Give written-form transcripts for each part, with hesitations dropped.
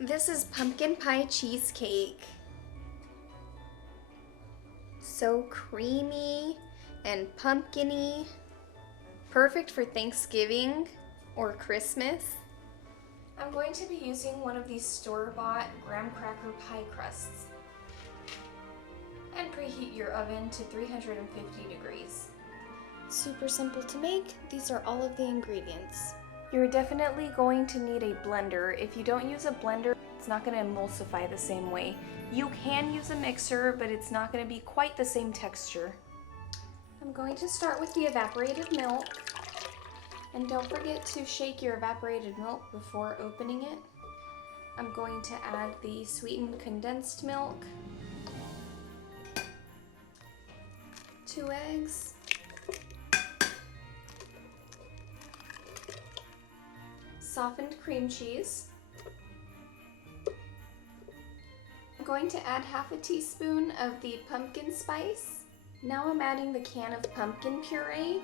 This is pumpkin pie cheesecake. So creamy and pumpkin-y. Perfect for Thanksgiving or Christmas. I'm going to be using one of these store-bought graham cracker pie crusts. And preheat your oven to 350 degrees. Super simple to make. These are all of the ingredients. You're definitely going to need a blender. If you don't use a blender, it's not going to emulsify the same way. You can use a mixer, but it's not going to be quite the same texture. I'm going to start with the evaporated milk. And don't forget to shake your evaporated milk before opening it. I'm going to add the sweetened condensed milk, 2 eggs, softened cream cheese. I'm going to add half a teaspoon of the pumpkin spice. Now I'm adding the can of pumpkin puree.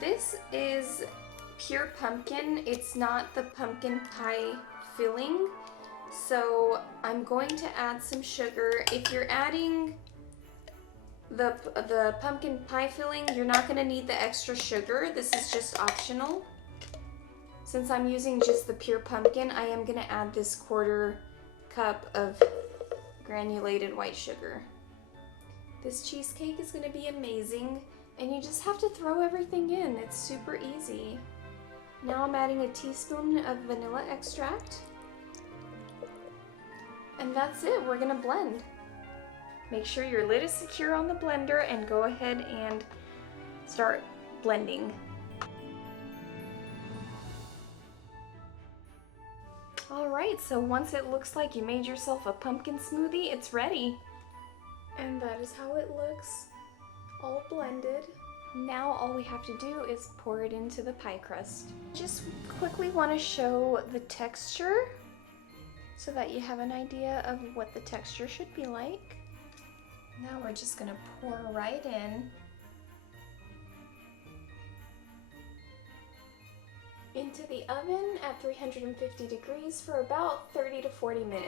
This is pure pumpkin. It's not the pumpkin pie filling. So I'm going to add some sugar. If you're adding the pumpkin pie filling, you're not going to need the extra sugar. This is just optional. Since I'm using just the pure pumpkin, I am going to add this 1/4 cup of granulated white sugar. This cheesecake is going to be amazing, and you just have to throw everything in. It's super easy. Now I'm adding a teaspoon of vanilla extract. And that's it, we're going to blend. Make sure your lid is secure on the blender and go ahead and start blending. Alright, so once it looks like you made yourself a pumpkin smoothie, it's ready. And that is how it looks, all blended. Now all we have to do is pour it into the pie crust. Just quickly want to show the texture so that you have an idea of what the texture should be like. Now we're just going to pour right in. Into the oven at 350 degrees for about 30 to 40 minutes.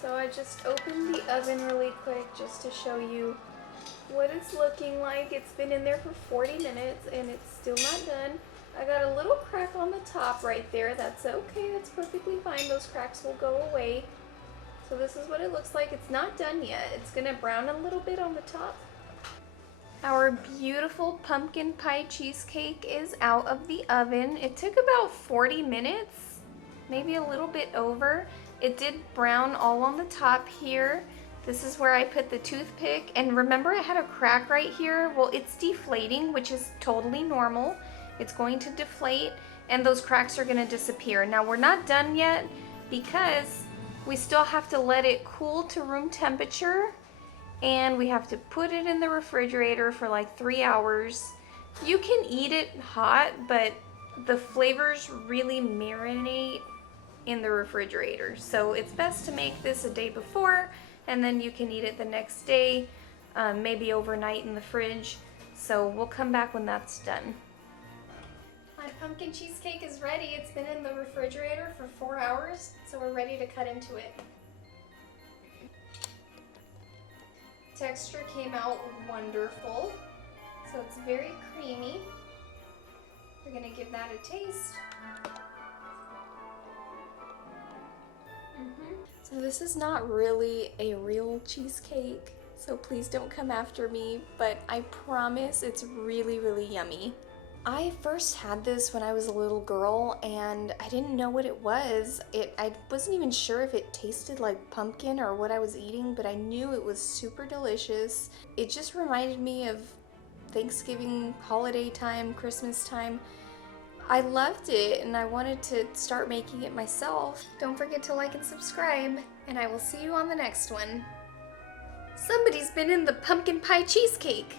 So I just opened the oven really quick just to show you what it's looking like. It's been in there for 40 minutes and it's still not done. I got a little crack on the top right there. That's okay, that's perfectly fine. Those cracks will go away. So this is what it looks like. It's not done yet. It's gonna brown a little bit on the top. Our beautiful pumpkin pie cheesecake is out of the oven. It took about 40 minutes, maybe a little bit over. It did brown all on the top here. This is where I put the toothpick, and remember I had a crack right here? Well, it's deflating, which is totally normal. It's going to deflate and those cracks are gonna disappear. Now we're not done yet because we still have to let it cool to room temperature, and we have to put it in the refrigerator for like 3 hours. You can eat it hot, but the flavors really marinate in the refrigerator. So it's best to make this a day before, and then you can eat it the next day, maybe overnight in the fridge. So we'll come back when that's done. My pumpkin cheesecake is ready. It's been in the refrigerator for 4 hours, so we're ready to cut into it. Texture came out wonderful, so it's very creamy. We're gonna give that a taste. So this is not really a real cheesecake, so please don't come after me, but I promise it's really, really yummy. I first had this when I was a little girl and I didn't know what it was. I wasn't even sure if it tasted like pumpkin or what I was eating, but I knew it was super delicious. It just reminded me of Thanksgiving, holiday time, Christmas time. I loved it and I wanted to start making it myself. Don't forget to like and subscribe, and I will see you on the next one. Somebody's been in the pumpkin pie cheesecake.